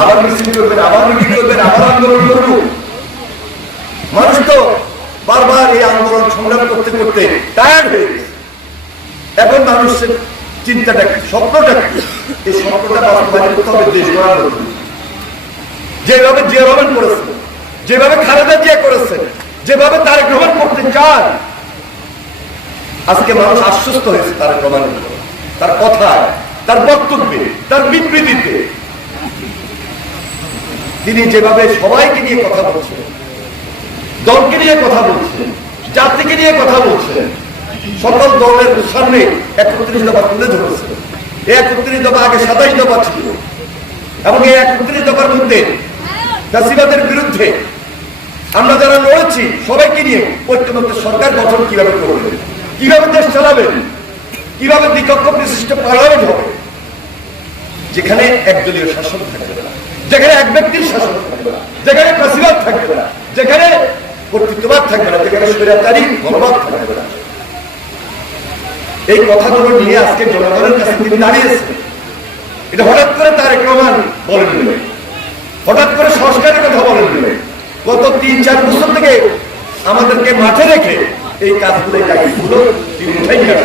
আবার মিছিল করবেন, আবার মিটিং করবেন, আবার আন্দোলন করবেন মানুষ তো বারবার এই আন্দোলন সংগ্রাম করতে করতে টায়ার্ড হয়ে গেছে এখন মানুষের চিন্তাটা কি স্বপ্নটা কি এই স্বপ্নটা বাস্তবায়ন করতে হবে, দেশ গড়ার। যেভাবে জিয়া রহমান করেছেন যেভাবে খালেদা জিয়া করেছেন যেভাবে তারেক রহমান করতে চান আজকে মানুষ আশ্বস্ত হয়েছে তার উপর। তার কথায়, তার বক্তব্যে, তার বিবৃতিতে তিনি যেভাবে সবাইকে নিয়ে কথা বলছেন দলকে নিয়ে কথা বলছেন জাতিকে নিয়ে কথা বলছেন সকল দলের সামনে একত্রিশ দফা তুলে ধরেছেন এই একত্রিশ দফা আগে সাতাইশ দফা ছিল এবং এই একত্রিশ দফার মধ্যে ফ্যাসিবাদের বিরুদ্ধে আমরা যারা লড়েছি, সবাইকে নিয়ে ঐক্যমত্য সরকার গঠন কীভাবে করবেন, কীভাবে দেশ চালাবেন কীভাবে দ্বিকক্ষ বিশিষ্ট পার্লামেন্ট হবে, যেখানে একদলীয় শাসন থাকবে। যেখানে এক ব্যক্তির শাসন যেখানে প্রেসিডেন্ট থাকবে না, যেখানে কর্তৃত্ববাদ থাকবে না, যেখানে স্বৈরাচারী মনোভাব থাকবে না। এই কথাগুলো নিয়ে আজকে জনগণের কাছে তিনি দাঁড়িয়েছেন। এটা হঠাৎ করে তারেক রহমান বলেন হঠাৎ করে সংস্কারের কথা বলেন গত তিন, চার বছর থেকে আমাদেরকে মাঠে রেখে এই কাজগুলো এই দায়িত্বগুলো তিনি উঠাই নিয়ে